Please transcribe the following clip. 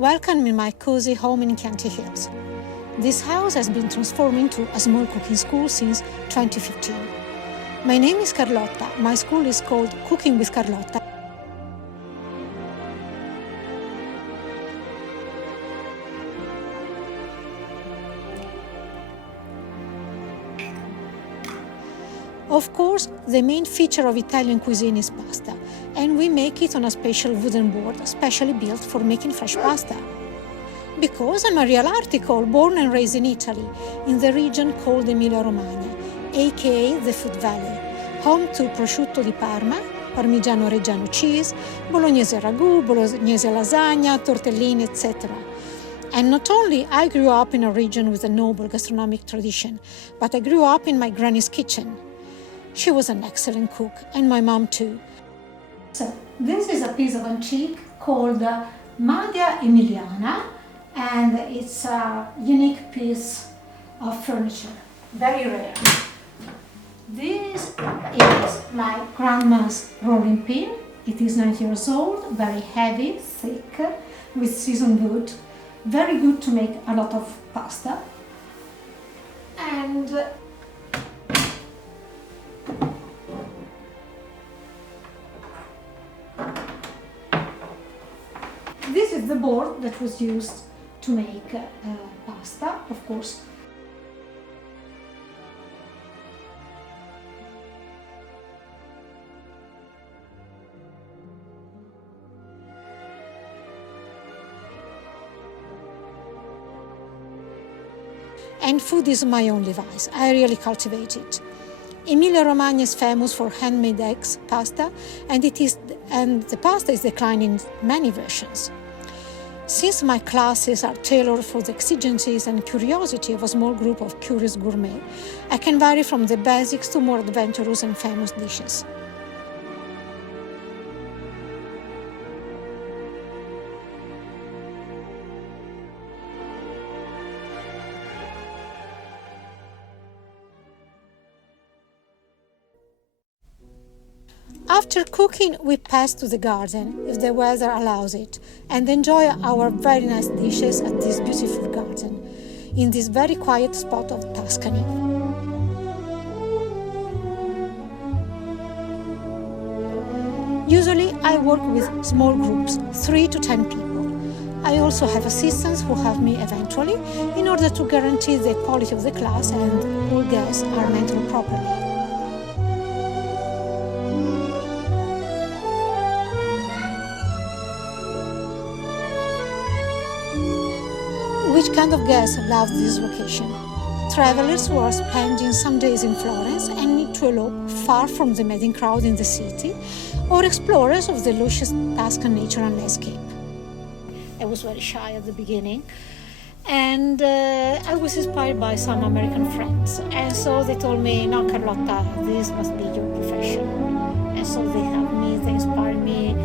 welcome in my cozy home in Chianti Hills. This house has been transformed into a small cooking school since 2015. My name is Carlotta. My school is called Cooking with Carlotta. Of course, the main feature of Italian cuisine is pasta, and we make it on a special wooden board specially built for making fresh pasta. Because I'm a real article, born and raised in Italy, in the region called Emilia-Romagna, aka the Food Valley, home to prosciutto di Parma, Parmigiano Reggiano cheese, Bolognese ragù, Bolognese lasagna, tortellini, etc. And not only I grew up in a region with a noble gastronomic tradition, but I grew up in my granny's kitchen. She was an excellent cook, and my mom too. So, this is a piece of antique called Madia Emiliana, and it's a unique piece of furniture, very rare. This is my grandma's rolling pin. It is 90 years old, very heavy, thick, with seasoned wood, very good to make a lot of pasta. And this is the board that was used to make pasta, of course. And food is my only vice. I really cultivate it. Emilia-Romagna is famous for handmade eggs pasta, and the pasta is declined in many versions. Since my classes are tailored for the exigencies and curiosity of a small group of curious gourmet, I can vary from the basics to more adventurous and famous dishes. After cooking, we pass to the garden, if the weather allows it, and enjoy our very nice dishes at this beautiful garden, in this very quiet spot of Tuscany. Usually, I work with small groups, 3 to 10 people. I also have assistants who help me eventually, in order to guarantee the quality of the class and all guests are mentored properly. Which kind of guests love this location? Travelers who are spending some days in Florence and need to elope far from the madding crowd in the city, or explorers of the luscious Tuscan nature and landscape. I was very shy at the beginning, and I was inspired by some American friends, and so they told me, "No, Carlotta, this must be your profession." And so they helped me, they inspired me.